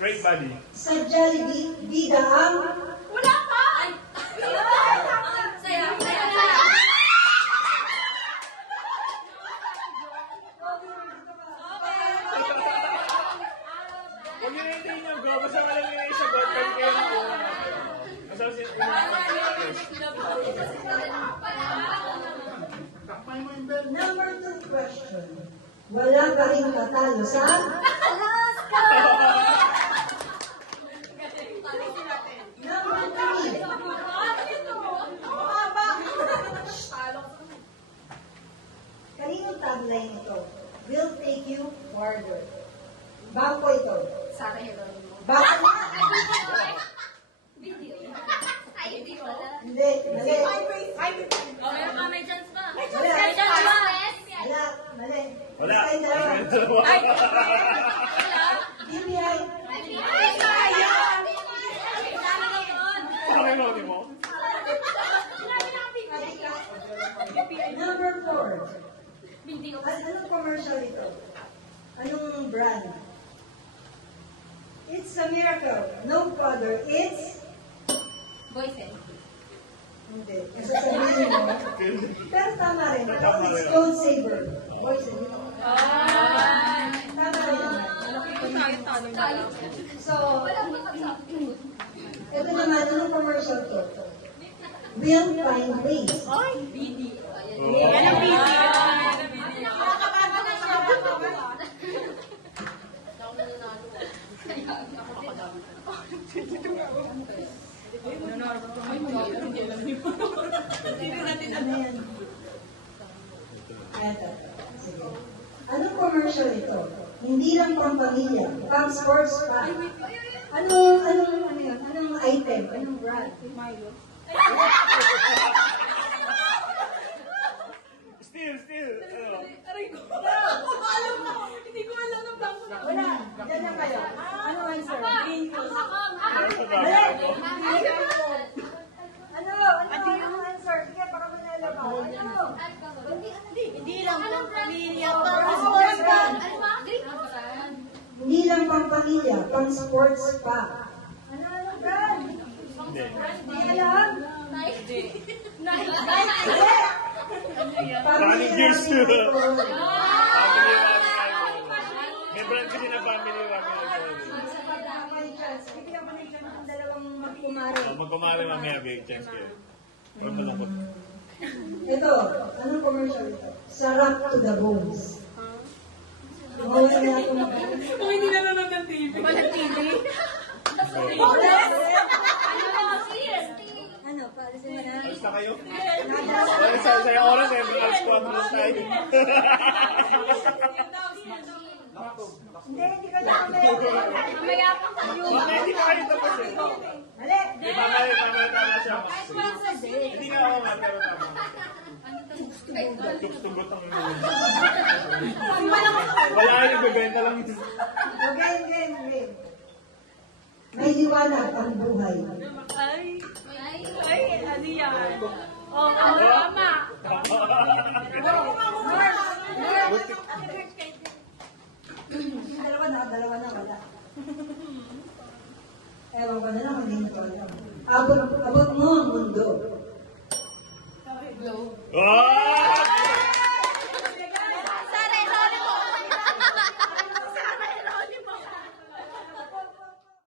Great body. Sa Jollibee, bida ang... Wala pa! Ay! Saya! Huwag nyo natin yung go. Basta wala nyo yung sagot. Pwede kayo mo. Basta Number 2 question. Wala ka rin katalo sa... Alaska! Number 3. Kaninong tagline ito? Will take you farther. Bangko ito. Sa akin ito. Bangko. Video. Ay, hindi pala. Hindi. Mali. Oh, meron pa, may chance pa. May Wala. chance pa. Wala. Mali. Wala. Ay, dalawa. Ay, wala. BBI. Ay, sayang! Dami na yun. Okay mo, di mo? Number 4. Video. Anong commercial ito? Anong brand? It's a miracle. No father. It's... Boyfriend. Hindi. Kasi sabihin mo. Pero tama rin. It's Gold Saber. Boys and girls. Tama rin. So, ito naman, anong commercial to? We'll find ways. Video. Yan ang video. Ano yan? Eto. Sige. Anong commercial ito? Hindi lang pang pamilya, pang sports pa. Anong item? Anong brand? Still. Aray ko. Hindi ko alam na blanco na. Wala. Diyan na kayo. Anong answer? Green field. Anong answer? Sige, baka manalabaw. Ano? Hindi lang pang pamilya. Sports pa. Ano ba? Hindi lang pang pamilya, pang sports pa. Anong brand? Hindi. Hindi alam. Nike. Family gears to. Family Family May brand kasi na family May chance. Bibigyan ko na yung chance ng dalawang magkumari. Magkumari mamaya, big chance kayo. Pero malungkot. Ito, anong commercial ito? Sarap to the bones. Wala na ako Kung hindi nanonood ng TV. Walang TV? Ano, paalisin mo na? Basta kayo? Sa yung oras, every alas 4 na tayo. Hindi ka na kami. Mayapang tayo. Hindi pa kayo tapos eh. Mali. Tama siya. Sponsor din. Hindi nga ako nga, pero tama. Tugs-tugot ang wala yung bibenta lang. Okay. May liwanag ang buhay. Ay, ano yan? Oh, tama. Dalawa na, wala. Ewan ko na lang, hindi na to alam. Abot